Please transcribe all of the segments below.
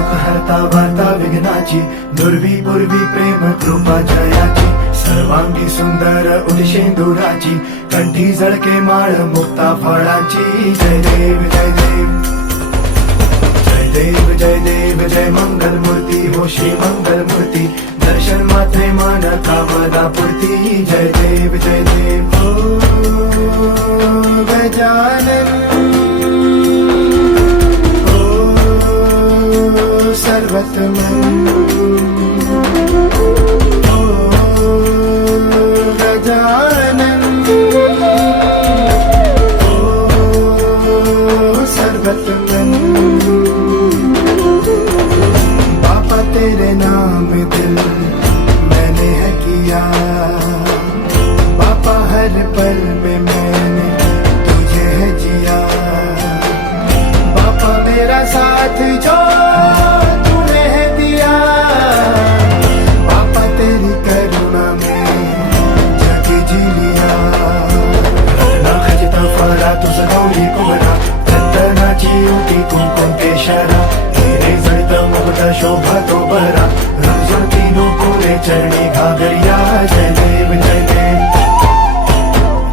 दुःख हरता वार्ता विघ्नाची, दुर्वी पूर्वी प्रेम कृपा जयाची, सर्वांगी सुंदर उदिशेंदुराची, कंठी झळके माळ मुक्ता फळाची. जय देव जय देव जय देव जय देव जय मंगल मूर्ती हो श्री मंगल मूर्ती, दर्शन मात्रे मन कामना पूर्ती. जय देव जय देव हो गजानन हो सर्वतमन हो गजानन हो सर्वतमन. बापा तेरे नाम दिल मैंने है किया, बापा हर पल में मैंने तुझे है जिया, बापा मेरा साथ जो तूने है दिया, बापा तेरी करुणा में जग जी लिया. खजिता फरा तुझ गौरी कुमरा, चंदनाची उटी कुंकुम केशरा, हिरे जळत मुग्ध शोभा तो बरा, रुजती नुपुरे चरणी घागरिया. जय देव जय देव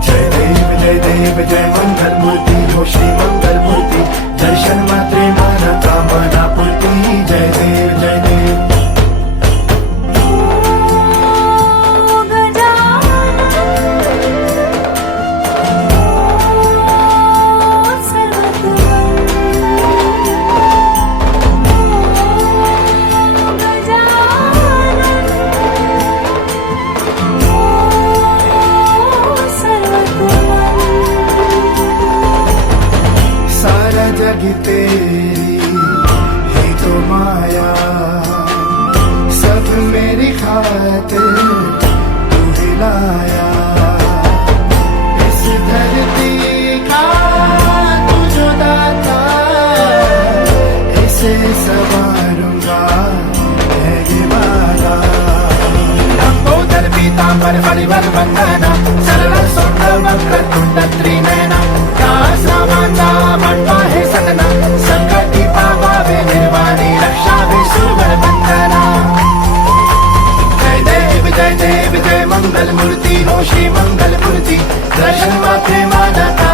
जय देव जय देव जय मंगल मूर्ती हो श्री मंगल मूर्ती, दर्शन मात्रे मन कामना पूर्ती. जय देव जय देव जग तेरी ही तो माया, सब मेरी खातिर तू ही लाया, इस धरती का तू जो दाता, इसे संवारूंगा है ये वादा. लंबोदर पीतांबर बलिवर वंदना, सरल सुंदर वक्र तुंड त्रिनयना, दास रामाचा बंडा हे सदना, संकटी पावावे निर्वाणी रक्षावे सुवर वंदना. जय देव जय मंगल मूर्ती हो श्री मंगल मूर्ती, दर्शन मात्रे मानता